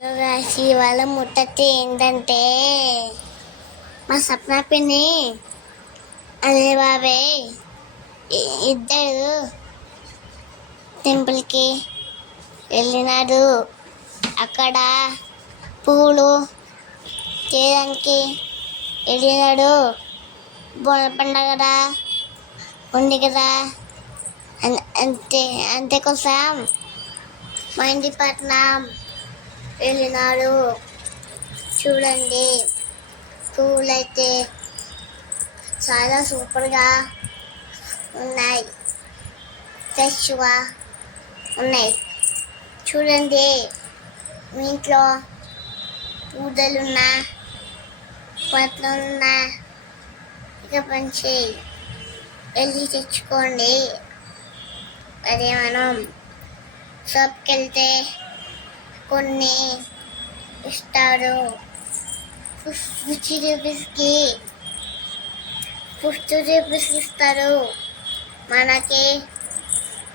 రాశి వాళ్ళ ముట్టతి ఏంటంటే మా సప్న పిన్ని అదే బాబాయ్ ఇద్దరు టెంపుల్కి వెళ్ళినాడు. అక్కడ పూలు చేయడానికి వెళ్ళినాడు. బోన పండగ ఉంది కదా, అంతే కోసం మా ఇంటి పట్నం వెళ్ళినాడు. చూడండి, పూలైతే చాలా సూపర్గా ఉన్నాయి, ఫ్రెష్గా ఉన్నాయి. చూడండి, మీ ఇంట్లో పూదలున్నా పట్లున్నా ఇక పంచి వెళ్ళి తెచ్చుకోండి. అదే మనం షాప్కి వెళ్తే కొన్ని ఇస్తారు. 50 రూపీస్కి 50 రూపీస్ ఇస్తారు. మనకి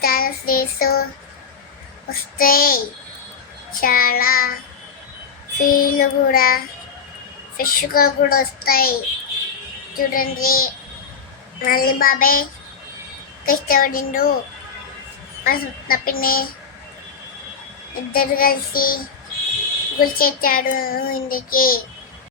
చాలా ఫ్రీస్ వస్తాయి. చాలా ఫీల్ కూడా ఫ్రెష్గా కూడా వస్తాయి. చూడండి, మళ్ళీ బాబాయ్ కష్టపడిండు. మా సొంత పిన్ని ఇద్దరు కలిసి గుడిచెట్టాడు ఇంటికి.